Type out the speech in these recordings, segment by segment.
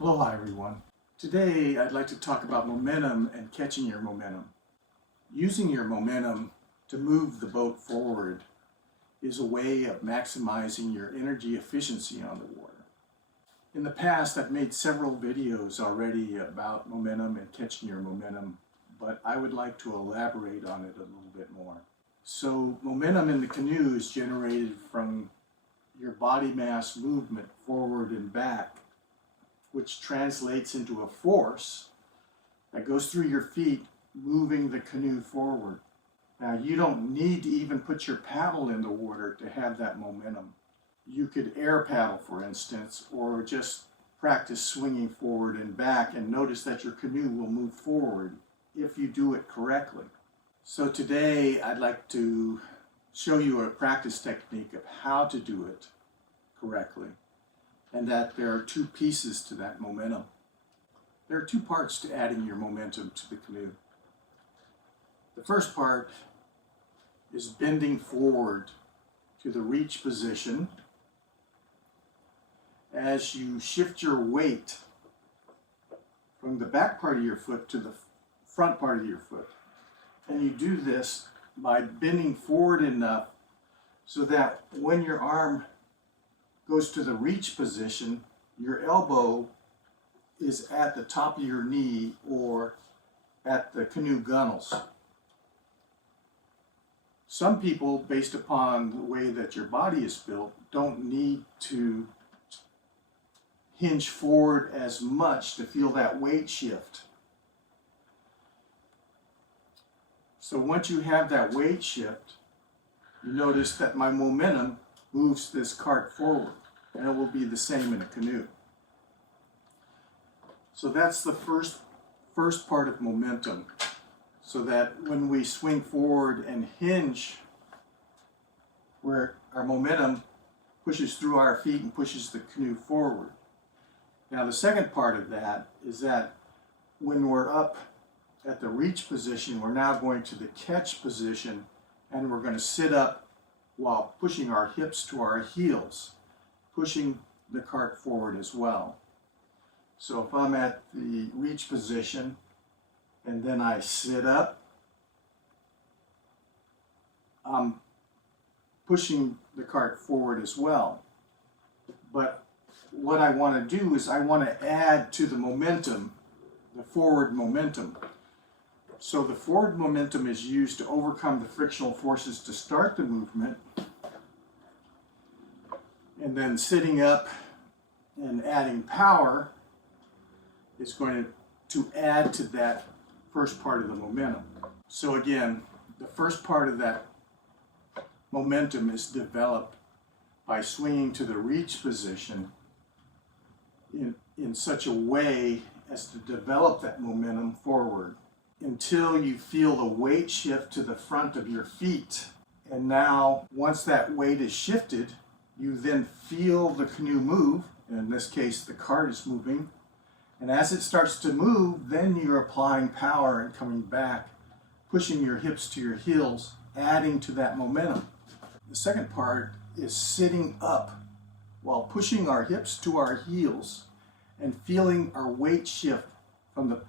Aloha everyone. Today I'd like to talk about momentum and catching your momentum. Using your momentum to move the boat forward is a way of maximizing your energy efficiency on the water. In the past I've made several videos already about momentum and catching your momentum, but I would like to elaborate on it a little bit more. So momentum in the canoe is generated from your body mass movement forward and back, which translates into a force that goes through your feet, moving the canoe forward. Now, you don't need to even put your paddle in the water to have that momentum. You could air paddle, for instance, or just practice swinging forward and back and notice that your canoe will move forward if you do it correctly. So today, I'd like to show you a practice technique of how to do it correctly, and that there are two pieces to that momentum. There are two parts to adding your momentum to the canoe. The first part is bending forward to the reach position as you shift your weight from the back part of your foot to the front part of your foot. And you do this by bending forward enough so that when your arm goes to the reach position, your elbow is at the top of your knee or at the canoe gunnels. Some people, based upon the way that your body is built, don't need to hinge forward as much to feel that weight shift. So once you have that weight shift, you notice that my momentum moves this cart forward, and it will be the same in a canoe. So that's the first part of momentum, so that when we swing forward and hinge, where our momentum pushes through our feet and pushes the canoe forward. Now the second part of that is that when we're up at the reach position, we're now going to the catch position, and we're going to sit up while pushing our hips to our heels, pushing the cart forward as well. So if I'm at the reach position and then I sit up, I'm pushing the cart forward as well. But what I want to do is I want to add to the momentum, the forward momentum. So the forward momentum is used to overcome the frictional forces to start the movement, and then sitting up and adding power is going to add to that first part of the momentum. So again, the first part of that momentum is developed by swinging to the reach position in such a way as to develop that momentum forward until you feel the weight shift to the front of your feet. And now, once that weight is shifted, you then feel the canoe move. In this case, the cart is moving. And as it starts to move, then you're applying power and coming back, pushing your hips to your heels, adding to that momentum. The second part is sitting up while pushing our hips to our heels and feeling our weight shift from the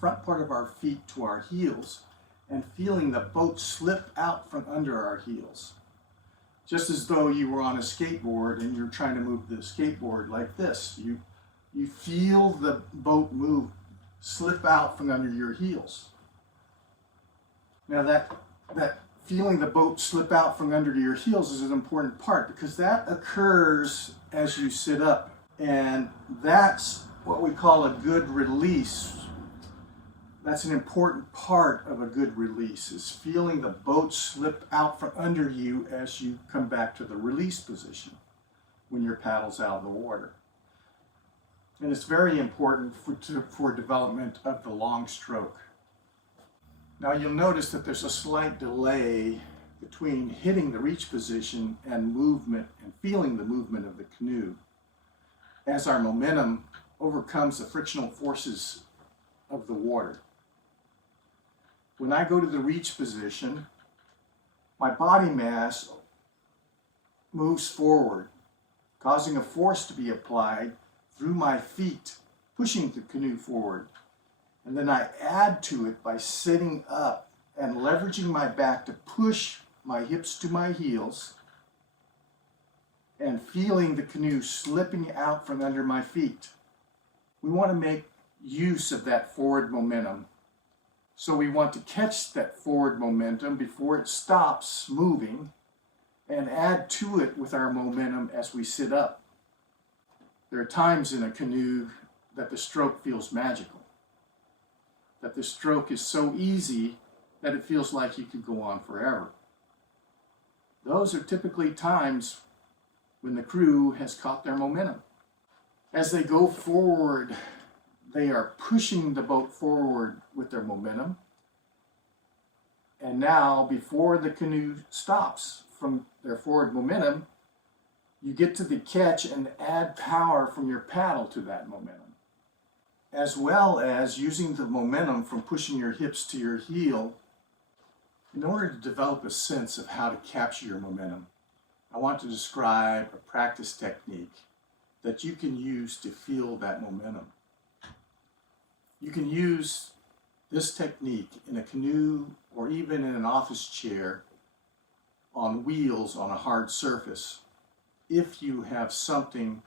front part of our feet to our heels, and feeling the boat slip out from under our heels. Just as though you were on a skateboard and you're trying to move the skateboard like this. You feel the boat move, slip out from under your heels. Now that feeling the boat slip out from under your heels is an important part, because that occurs as you sit up, and that's what we call a good release. That's an important part of a good release, is feeling the boat slip out from under you as you come back to the release position when your paddle's out of the water. And it's very important for development of the long stroke. Now you'll notice that there's a slight delay between hitting the reach position and movement and feeling the movement of the canoe, as our momentum overcomes the frictional forces of the water. When I go to the reach position, my body mass moves forward, causing a force to be applied through my feet pushing the canoe forward. And then I add to it by sitting up and leveraging my back to push my hips to my heels and feeling the canoe slipping out from under my feet. We want to make use of that forward momentum. So we want to catch that forward momentum before it stops moving and add to it with our momentum as we sit up. There are times in a canoe that the stroke feels magical, that the stroke is so easy that it feels like you could go on forever. Those are typically times when the crew has caught their momentum. As they go forward, they are pushing the boat forward with their momentum. And now, before the canoe stops from their forward momentum, you get to the catch and add power from your paddle to that momentum, as well as using the momentum from pushing your hips to your heel. In order to develop a sense of how to capture your momentum, I want to describe a practice technique that you can use to feel that momentum. You can use this technique in a canoe or even in an office chair on wheels on a hard surface if you have something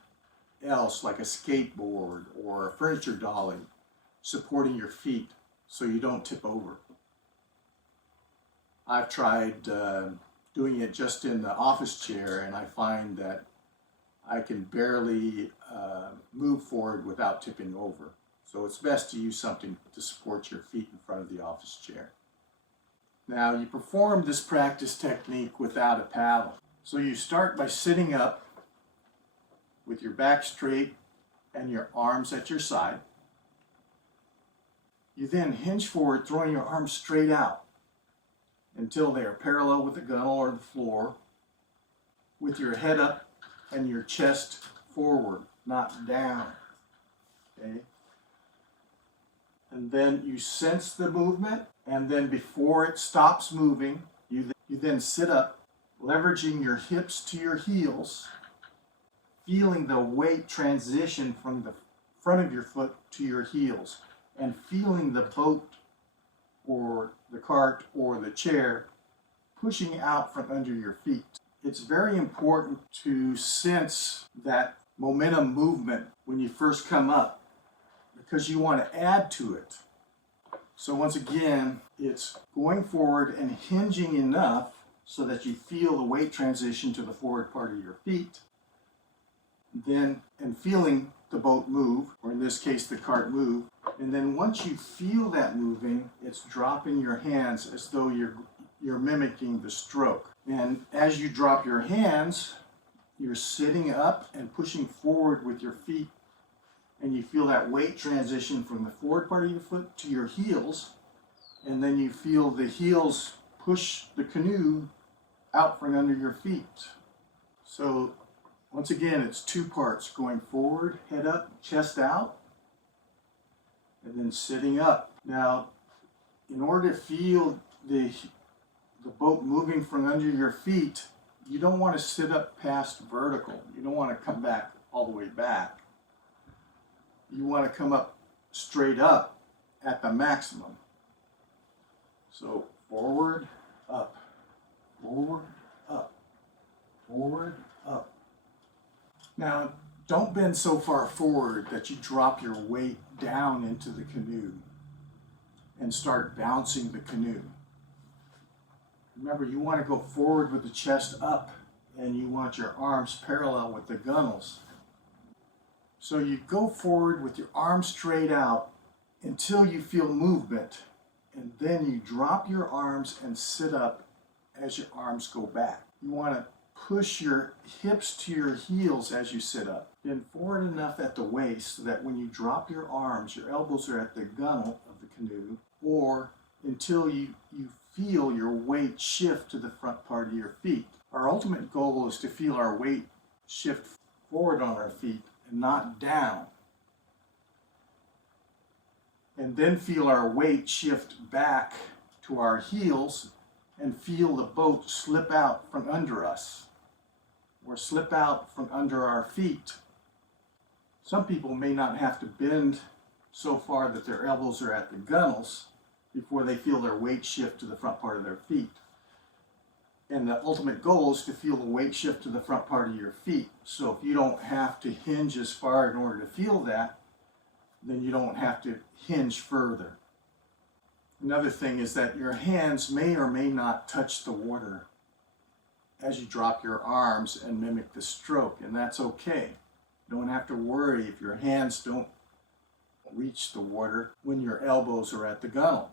else like a skateboard or a furniture dolly supporting your feet so you don't tip over. I've tried doing it just in the office chair, and I find that I can barely move forward without tipping over. So it's best to use something to support your feet in front of the office chair. Now, you perform this practice technique without a paddle. So you start by sitting up with your back straight and your arms at your side. You then hinge forward, throwing your arms straight out until they are parallel with the gunnel or the floor, with your head up and your chest forward, not down. Okay? And then you sense the movement, and then before it stops moving, you then sit up, leveraging your hips to your heels, feeling the weight transition from the front of your foot to your heels, and feeling the boat or the cart or the chair pushing out from under your feet. It's very important to sense that momentum movement when you first come up, because you want to add to it. So once again, it's going forward and hinging enough so that you feel the weight transition to the forward part of your feet, then and feeling the boat move, or in this case the cart move, and then once you feel that moving, it's dropping your hands as though you're mimicking the stroke. And as you drop your hands, you're sitting up and pushing forward with your feet, and you feel that weight transition from the forward part of your foot to your heels, and then you feel the heels push the canoe out from under your feet. So once again, it's two parts: going forward, head up, chest out, and then sitting up. Now, in order to feel the boat moving from under your feet, you don't want to sit up past vertical. You don't want to come back all the way back. You want to come up straight up at the maximum. So forward, up, forward, up, forward, up. Now, don't bend so far forward that you drop your weight down into the canoe and start bouncing the canoe. Remember, you want to go forward with the chest up, and you want your arms parallel with the gunnels. So you go forward with your arms straight out until you feel movement, and then you drop your arms and sit up as your arms go back. You want to push your hips to your heels as you sit up. Bend forward enough at the waist so that when you drop your arms, your elbows are at the gunnel of the canoe, or until you feel your weight shift to the front part of your feet. Our ultimate goal is to feel our weight shift forward on our feet and not down. And then feel our weight shift back to our heels and feel the boat slip out from under us or slip out from under our feet. Some people may not have to bend so far that their elbows are at the gunnels before they feel their weight shift to the front part of their feet. And the ultimate goal is to feel the weight shift to the front part of your feet. So if you don't have to hinge as far in order to feel that, then you don't have to hinge further. Another thing is that your hands may or may not touch the water as you drop your arms and mimic the stroke, and that's okay. You don't have to worry if your hands don't reach the water when your elbows are at the gunnel.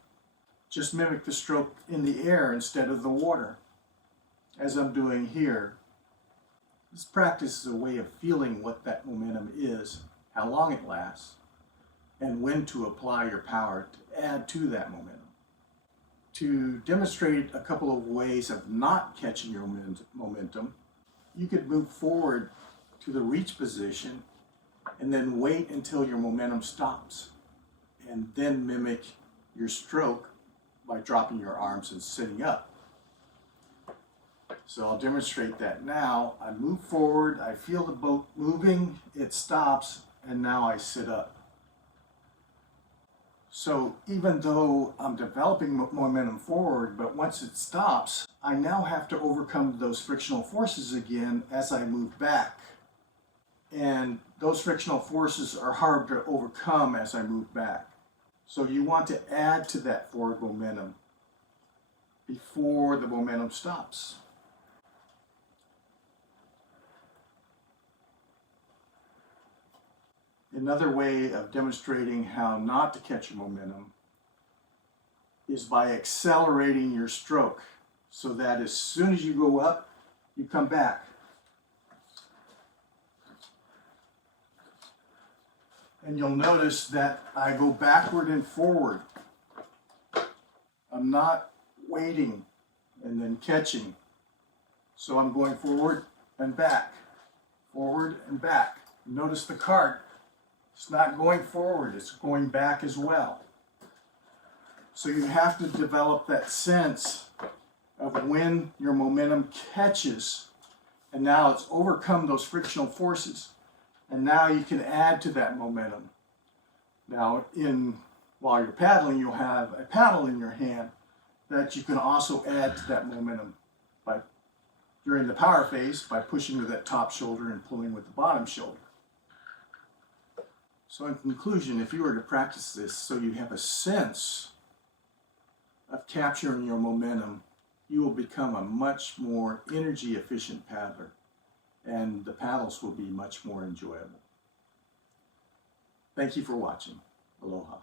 Just mimic the stroke in the air instead of the water, as I'm doing here. This practice is a way of feeling what that momentum is, how long it lasts, and when to apply your power to add to that momentum. To demonstrate a couple of ways of not catching your momentum, you could move forward to the reach position and then wait until your momentum stops, and then mimic your stroke by dropping your arms and sitting up. So I'll demonstrate that now. I move forward, I feel the boat moving, it stops, and now I sit up. So even though I'm developing momentum forward, but once it stops, I now have to overcome those frictional forces again as I move back. And those frictional forces are hard to overcome as I move back. So you want to add to that forward momentum before the momentum stops. Another way of demonstrating how not to catch your momentum is by accelerating your stroke, so that as soon as you go up, you come back. And you'll notice that I go backward and forward. I'm not waiting and then catching. So I'm going forward and back, forward and back. Notice the cart. It's not going forward, it's going back as well. So you have to develop that sense of when your momentum catches, and now it's overcome those frictional forces, and now you can add to that momentum. Now, while you're paddling, you'll have a paddle in your hand that you can also add to that momentum during the power phase by pushing with that top shoulder and pulling with the bottom shoulder. So in conclusion, if you were to practice this so you have a sense of capturing your momentum, you will become a much more energy efficient paddler, and the paddles will be much more enjoyable. Thank you for watching. Aloha.